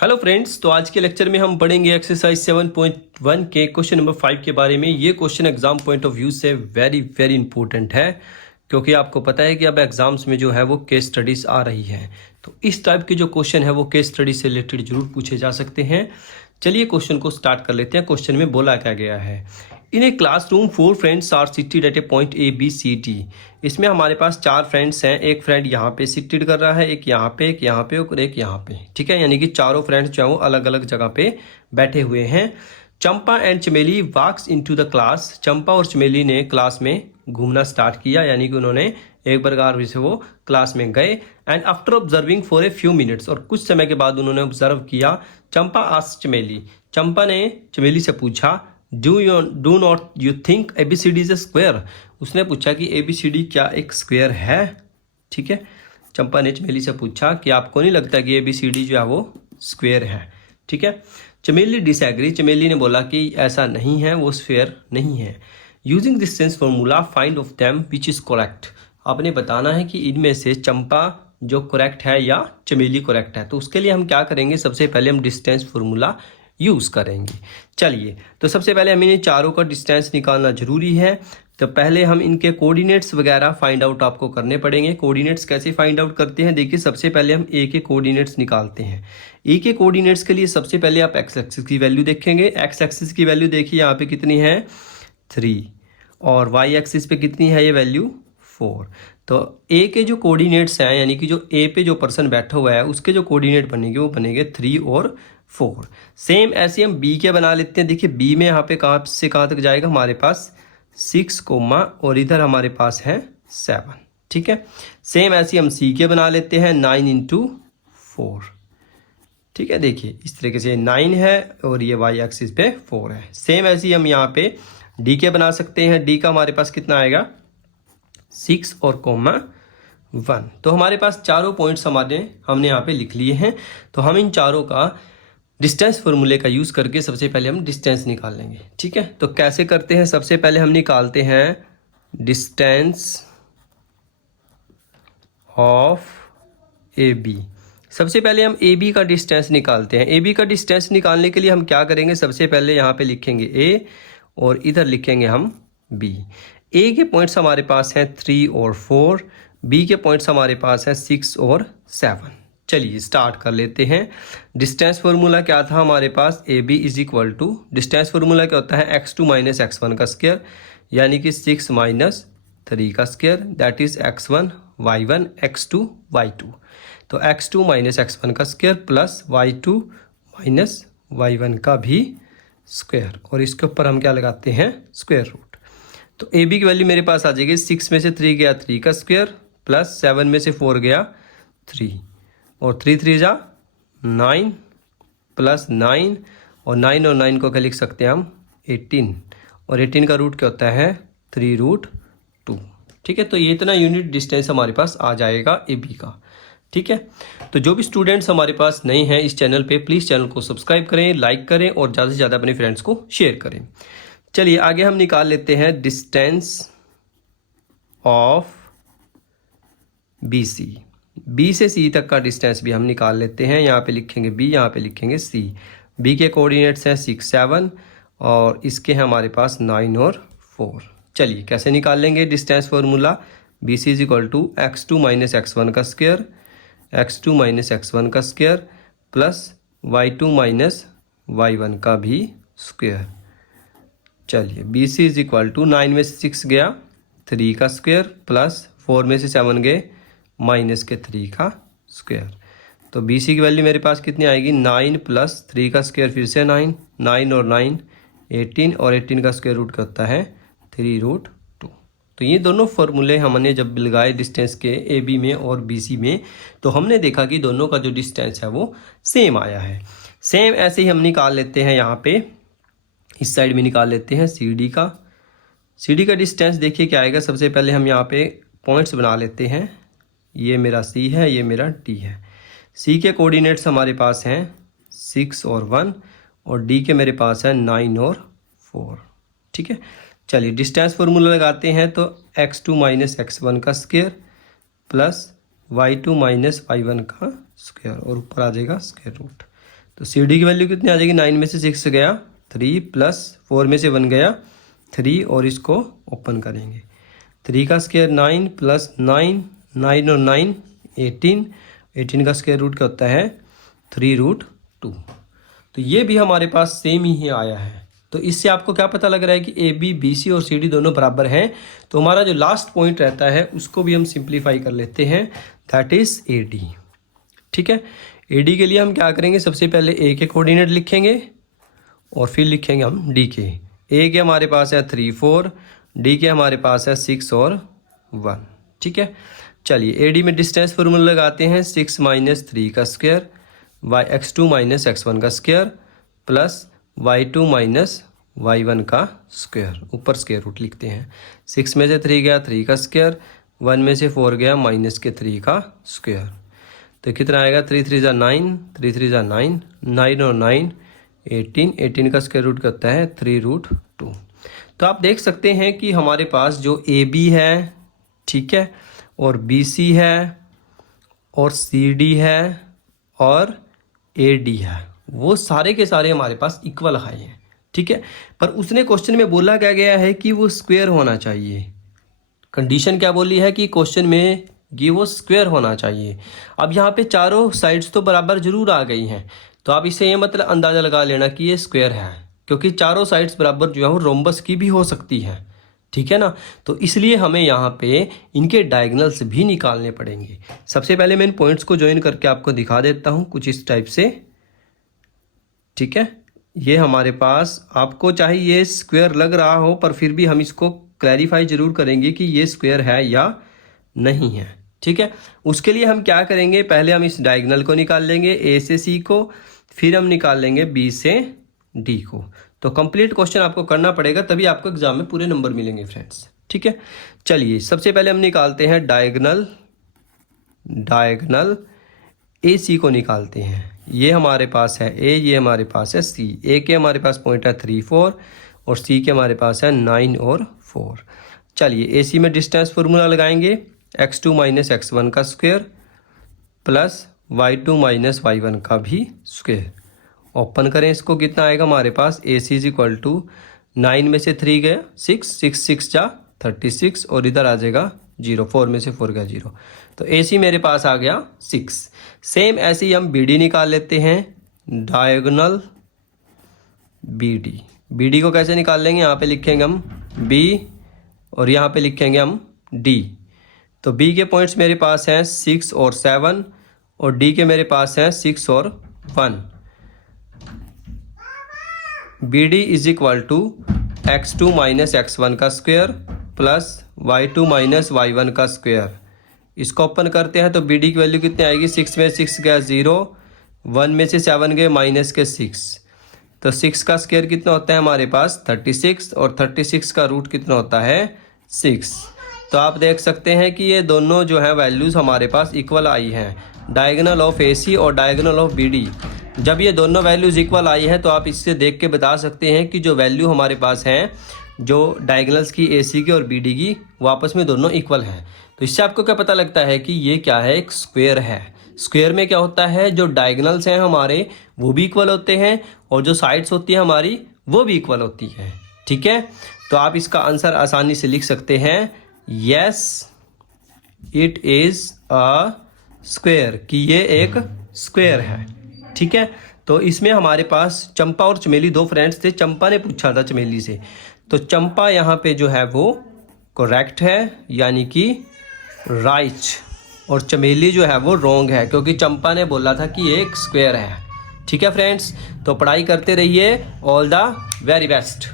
Hello friends, तो आज के लेक्चर में हम पढ़ेंगे एक्सरसाइज 7.1 के क्वेश्चन नंबर 5 के बारे में। ये question exam point of view से वेरी वेरी इंपॉर्टेंट है, क्योंकि आपको पता है कि अब एग्जाम्स में जो है वो केस स्टडीज़ आ रही हैं। तो इस टाइप के जो क्वेश्चन है वो केस स्टडी से रिलेटेड जरूर पूछे जा सकते हैं। चलिए क्वेश्चन को स्टार्ट कर लेते हैं। क्वेश्चन में बोला क्या गया है, in a classroom 4 friends are seated at a point ABCD। इसमें हमारे पास 4 फ्रेंड्स हैं। एक फ्रेंड यहाँ पे सिटेड कर रहा है, एक यहाँ पे, एक यहाँ पे और एक यहाँ पे। ठीक है, यानी कि चारों फ्रेंड्स जो है वो अलग अलग जगह पे बैठे हुए हैं। चंपा एंड चमेली वॉक्स इनटू द क्लास। चंपा और चमेली ने क्लास में घूमना स्टार्ट किया, यानी कि उन्होंने एक बार से वो क्लास में गए। And after observing for a few minutes, और कुछ समय के बाद उन्होंने ऑब्जर्व किया। चंपा आस्क्ड चमेली, चंपा ने चमेली से पूछा, do not you think ABCD is a square. उसने पूछा कि ABCD क्या एक स्क्वायर है। ठीक है, चंपा ने चमेली से पूछा कि आपको नहीं लगता कि ABCD जो है वो स्क्वायर है। ठीक है, चमेली डिसएग्री। चमेली ने बोला कि ऐसा नहीं है, वो स्क्वायर नहीं है। Using distance formula find of them which is correct. आपने बताना है कि इनमें से चंपा जो करेक्ट है या चमेली करेक्ट है। तो उसके लिए हम क्या करेंगे, सबसे पहले हम डिस्टेंस फॉर्मूला यूज करेंगे। चलिए, तो सबसे पहले हमें इन चारों का डिस्टेंस निकालना जरूरी है। तो पहले हम इनके कोऑर्डिनेट्स वगैरह फाइंड आउट आपको करने पड़ेंगे। कोऑर्डिनेट्स कैसे फाइंड आउट करते हैं, देखिए सबसे पहले हम ए के कोऑर्डिनेट्स निकालते हैं। ए के कोऑर्डिनेट्स के लिए सबसे पहले आप एक्स एक्सिस की वैल्यू देखेंगे। एक्स एक्सिस की वैल्यू देखिए यहाँ पे कितनी है 3, और वाई एक्सिस पे कितनी है ये वैल्यू 4। तो ए के जो कोऑर्डिनेट्स हैं, यानी कि जो ए पे जो पर्सन बैठा हुआ है उसके जो कोऑर्डिनेट बनेंगे वो बनेंगे 3 और 4। सेम ऐसे हम बी के बना लेते हैं। देखिए बी में यहाँ पे कहाँ से कहाँ तक जाएगा, हमारे पास 6 और इधर हमारे पास है 7। ठीक है, सेम ऐसे हम सी के बना लेते हैं 9 × 4। ठीक है, देखिए इस तरीके से 9 है और ये वाई एक्सिस पे 4 है। सेम ऐसे ही हम यहाँ पे डी के बना सकते हैं। डी का हमारे पास कितना आएगा 6 और 1। तो हमारे पास चारों पॉइंट्स हमने यहाँ पे लिख लिए हैं। तो हम इन चारों का डिस्टेंस फॉर्मूले का यूज़ करके सबसे पहले हम डिस्टेंस निकाल लेंगे। ठीक है, तो कैसे करते हैं, सबसे पहले हम निकालते हैं डिस्टेंस ऑफ AB। सबसे पहले हम AB का डिस्टेंस निकालते हैं। AB का डिस्टेंस निकालने के लिए हम क्या करेंगे, सबसे पहले यहाँ पे लिखेंगे A और इधर लिखेंगे हम B। A के पॉइंट्स हमारे पास हैं 3 और 4, B के पॉइंट्स हमारे पास हैं 6 और 7। चलिए स्टार्ट कर लेते हैं। डिस्टेंस फार्मूला क्या था हमारे पास, AB is equal to, distance formula क्या होता है x2 - x1 का स्क्वायर, यानी कि 6 - 3 का square, that is x1 y1 x2 y2। तो x2 - x1 का स्क्वायर प्लस y2 - y1 का भी स्क्वायर, और इसके ऊपर हम क्या लगाते हैं स्क्वायर रूट। तो AB की वैल्यू मेरे पास आ जाएगी 6 में से 3 गया 3 का स्क्वायर, प्लस 7 में से 4 गया 3, और 3 3 जा 9, प्लस 9 और 9 को क्या लिख सकते हैं हम 18, और 18 का रूट क्या होता है 3√2। ठीक है, तो ये इतना यूनिट डिस्टेंस हमारे पास आ जाएगा AB का। ठीक है, तो जो भी स्टूडेंट्स हमारे पास नए हैं इस चैनल पे, प्लीज़ चैनल को सब्सक्राइब करें, लाइक करें और ज़्यादा से ज़्यादा अपने फ्रेंड्स को शेयर करें। चलिए आगे हम निकाल लेते हैं डिस्टेंस ऑफ BC। B से C तक का डिस्टेंस भी हम निकाल लेते हैं। यहाँ पे लिखेंगे B, यहाँ पे लिखेंगे C। B के कोऑर्डिनेट्स हैं 6 7 और इसके हैं हमारे पास 9 और 4। चलिए कैसे निकाल लेंगे distance formula, BC is equal to x2 - x1 का स्क्वायर, x2 - x1 का स्क्वायर प्लस y2 - y1 का भी स्क्वायर। चलिए BC इज इक्वल टू 9 में से 6 गया 3 का स्क्वायर, प्लस 4 में से 7 गए -3 का स्क्वायर। तो BC की वैल्यू मेरे पास कितनी आएगी 9 प्लस 3 का स्क्वायर, फिर से 9, 9 और 9 18, और 18 का स्क्वायर रूट क्या होता है 3√2। तो ये दोनों फार्मूले हमने जब लगाए डिस्टेंस के AB में और BC में, तो हमने देखा कि दोनों का जो डिस्टेंस है वो सेम आया है। सेम ऐसे ही हम निकाल लेते हैं, यहाँ पे इस साइड में निकाल लेते हैं CD का। CD का डिस्टेंस देखिए क्या आएगा, सबसे पहले हम यहाँ पे पॉइंट्स बना लेते हैं। ये मेरा C है, ये मेरा D है। C के कोऑर्डिनेट्स हमारे पास हैं 6 और 1, और D के मेरे पास है 9 और 4। ठीक है, चलिए डिस्टेंस फार्मूला लगाते हैं। तो x2 - x1 का स्क्वायर प्लस y2 - y1 का स्क्वायर, और ऊपर आ जाएगा स्क्वायर रूट। तो सी डी की वैल्यू कितनी आ जाएगी, 9 में से 6 गया 3 प्लस 4 में से 1 गया 3 और इसको ओपन करेंगे। 3 का स्क्वायर 9 प्लस 9, 9 और 9 18, 18 का स्क्वायर रूट क्या होता है 3√2। तो ये भी हमारे पास सेम ही आया है। तो इससे आपको क्या पता लग रहा है कि ए बी बी सी और सी डी दोनों बराबर हैं। तो हमारा जो लास्ट पॉइंट रहता है उसको भी हम सिंप्लीफाई कर लेते हैं, दैट इज ए डी। ठीक है, ए डी के लिए हम क्या करेंगे, सबसे पहले ए के कोऑर्डिनेट लिखेंगे और फिर लिखेंगे हम डी के। ए के हमारे पास है 3 4, डी के हमारे पास है 6 और 1। ठीक है, चलिए ए डी में डिस्टेंस फॉर्मूला लगाते हैं, 6 माइनस 3 का स्क्वायर x2 माइनस x1 का square plus y2 minus y1 का स्क्वायर, ऊपर स्क्वायर रूट लिखते हैं। 6 में से 3 गया 3 का स्क्वायर, 1 में से 4 गया माइनस के 3 का स्क्वायर। तो कितना आएगा, 3 3 जा 9, 3 3 जा 9, 9 और 9 18, 18 का स्क्वायर रूट करता है 3√2। तो आप देख सकते हैं कि हमारे पास जो ए बी है, ठीक है, और बी सी है और सी डी है और ए डी है, वो सारे के सारे हमारे पास इक्वल हाई हैं। ठीक है, पर उसने क्वेश्चन में बोला क्या गया है कि वो स्क्वायर होना चाहिए। कंडीशन क्या बोली है कि क्वेश्चन में कि वो स्क्वायर होना चाहिए। अब यहाँ पे चारों साइड्स तो बराबर जरूर आ गई हैं, तो आप इसे ये मतलब अंदाज़ा लगा लेना कि ये स्क्वायर है, क्योंकि चारों साइड्स बराबर जो है वो रोम्बस की भी हो सकती है। ठीक है ना, तो इसलिए हमें यहाँ पे इनके डायगोनल्स भी निकालने पड़ेंगे। सबसे पहले मैं इन पॉइंट्स को ज्वाइन करके आपको दिखा देता हूँ कुछ इस टाइप से। ठीक है, ये हमारे पास, आपको चाहे ये स्क्वायर लग रहा हो पर फिर भी हम इसको क्लैरिफाई जरूर करेंगे कि ये स्क्वायर है या नहीं है। ठीक है, उसके लिए हम क्या करेंगे, पहले हम इस डायगोनल को निकाल लेंगे, ए से सी को, फिर हम निकाल लेंगे बी से डी को। तो कंप्लीट क्वेश्चन आपको करना पड़ेगा, तभी आपको एग्जाम में पूरे नंबर मिलेंगे फ्रेंड्स। ठीक है, चलिए सबसे पहले हम निकालते हैं डायगोनल ए सी को निकालते हैं। ये हमारे पास है ए, ये हमारे पास है सी। ए के हमारे पास पॉइंट है 3 4 और सी के हमारे पास है 9 और 4। चलिए ए सी में डिस्टेंस फॉर्मूला लगाएंगे, x2 माइनस x1 का square plus y2 minus y1 का भी स्क्वायर। ओपन करें इसको, कितना आएगा हमारे पास, ए सी इज इक्वल टू 9 में से 3 गया 6, 6 6 जा 36 और इधर आ जाएगा 0, 4 में से 4 गया 0। तो ए सी मेरे पास आ गया 6। सेम ऐसे ही हम बी डी निकाल लेते हैं, diagonal B D. B D को कैसे निकाल लेंगे, यहाँ पे लिखेंगे हम बी और यहाँ पे लिखेंगे हम डी। तो बी के पॉइंट्स मेरे पास हैं 6 और 7 और डी के मेरे पास हैं 6 और 1। B D is equal to x2 minus x1 का square plus y2 minus y1 का स्क्वायर। इसको ओपन करते हैं तो बी डी की वैल्यू कितनी आएगी, 6 में 6 गया 0, 1 में से 7 गए माइनस के 6। तो 6 का स्क्वायर कितना होता है हमारे पास 36 और 36 का रूट कितना होता है 6। तो आप देख सकते हैं कि ये दोनों जो है वैल्यूज़ हमारे पास इक्वल आई हैं, डायगोनल ऑफ ए सी और डायगोनल ऑफ बी डी। जब ये दोनों वैल्यूज़ इक्वल आई हैं तो आप इससे देख के बता सकते हैं कि जो वैल्यू हमारे पास हैं, जो डायगोनल्स की ए सी की और बी डी की, वो आपस में दोनों इक्वल हैं। तो इससे आपको क्या पता लगता है कि ये क्या है, एक स्क्वायर है। स्क्वायर में क्या होता है, जो डायगोनल्स हैं हमारे वो भी इक्वल होते हैं और जो साइड्स होती है हमारी वो भी इक्वल होती है। ठीक है, तो आप इसका आंसर आसानी से लिख सकते हैं, yes it is a square, कि ये एक स्क्वायर है। ठीक है, तो इसमें हमारे पास चंपा और चमेली दो फ्रेंड्स थे। चंपा ने पूछा था चमेली से, तो चंपा यहाँ पे जो है वो करेक्ट है, यानी कि राइट, और चमेली जो है वो रॉन्ग है, क्योंकि चंपा ने बोला था कि एक स्क्वायर है। ठीक है फ्रेंड्स, तो पढ़ाई करते रहिए। All the very best.